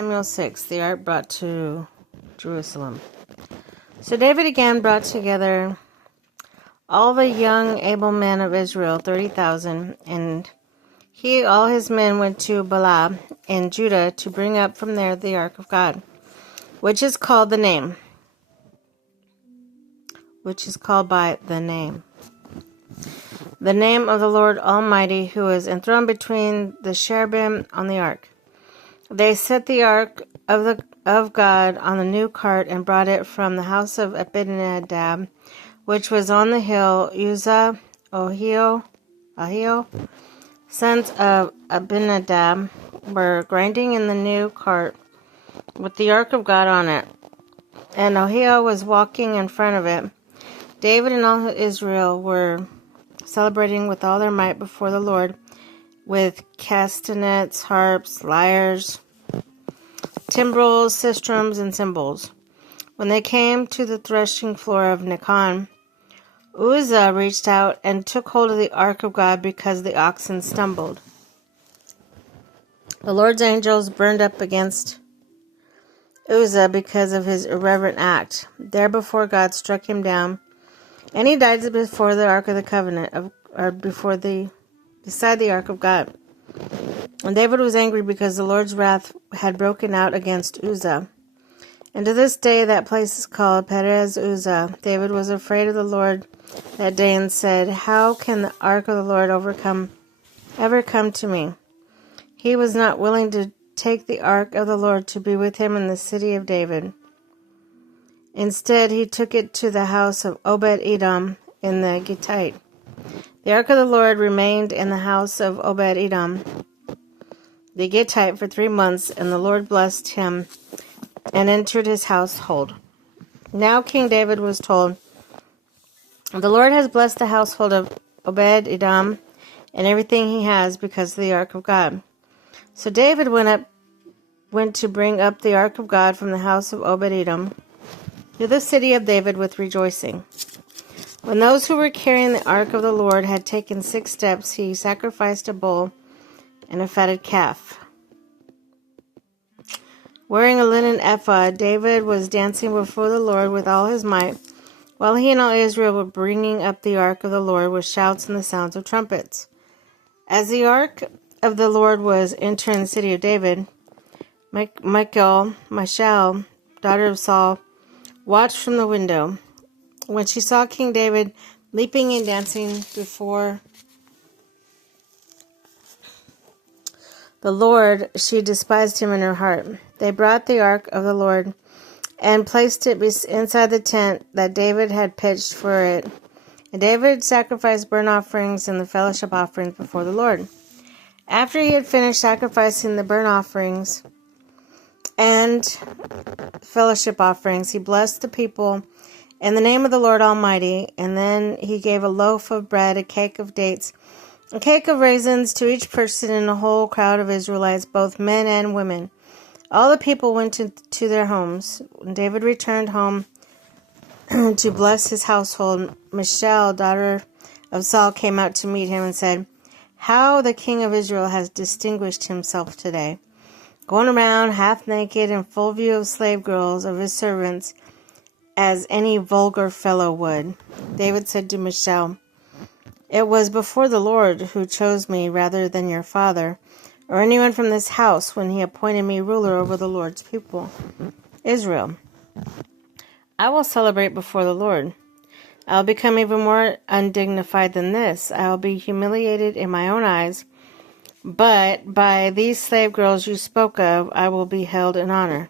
Samuel 6, the ark brought to Jerusalem. So David again brought together all the young able men of Israel, 30,000, and all his men went to Baalah in Judah to bring up from there the ark of God, which is called by the name of the Lord Almighty, who is enthroned between the cherubim on the ark. They set the ark of God on the new cart and brought it from the house of Abinadab, which was on the hill. Uzzah, Ahio, sons of Abinadab, were grinding in the new cart with the ark of God on it, and Ahio was walking in front of it. David and all Israel were celebrating with all their might before the Lord, with castanets, harps, lyres, timbrels, sistrums, and cymbals. When they came to the threshing floor of Nacon, Uzzah reached out and took hold of the ark of God because the oxen stumbled. The Lord's angels burned up against Uzzah because of his irreverent act. There before God struck him down, and he died before the ark of the covenant, beside the ark of God. And David was angry because the Lord's wrath had broken out against Uzzah. And to this day that place is called Perez Uzzah. David was afraid of the Lord that day and said, "How can the ark of the Lord ever come to me?" He was not willing to take the ark of the Lord to be with him in the city of David. Instead, he took it to the house of Obed-Edom in the Gittite. The ark of the Lord remained in the house of Obed-Edom, the Gittite, for 3 months, and the Lord blessed him and entered his household. Now King David was told, "The Lord has blessed the household of Obed-Edom and everything he has because of the ark of God." So David went to bring up the ark of God from the house of Obed-Edom to the city of David with rejoicing. When those who were carrying the ark of the Lord had taken 6 steps, he sacrificed a bull and a fatted calf. Wearing a linen ephod, David was dancing before the Lord with all his might, while he and all Israel were bringing up the ark of the Lord with shouts and the sounds of trumpets. As the ark of the Lord was entering the city of David, Michal, daughter of Saul, watched from the window. When she saw King David leaping and dancing before the Lord, she despised him in her heart. They brought the ark of the Lord and placed it inside the tent that David had pitched for it. And David sacrificed burnt offerings and the fellowship offerings before the Lord. After he had finished sacrificing the burnt offerings and fellowship offerings, he blessed the people in the name of the Lord Almighty, and then he gave a loaf of bread, a cake of dates, a cake of raisins to each person in the whole crowd of Israelites, both men and women. All the people went to their homes. When David returned home to bless his household, Michal, daughter of Saul, came out to meet him and said, "How the king of Israel has distinguished himself today, going around half naked in full view of slave girls of his servants, as any vulgar fellow would." David said to Michal, "It was before the Lord who chose me rather than your father, or anyone from this house, when he appointed me ruler over the Lord's people, Israel. I will celebrate before the Lord. I will become even more undignified than this. I will be humiliated in my own eyes, but by these slave girls you spoke of, I will be held in honor."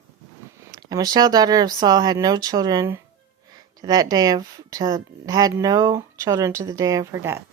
And Michal, daughter of Saul, had no children to the day of her death.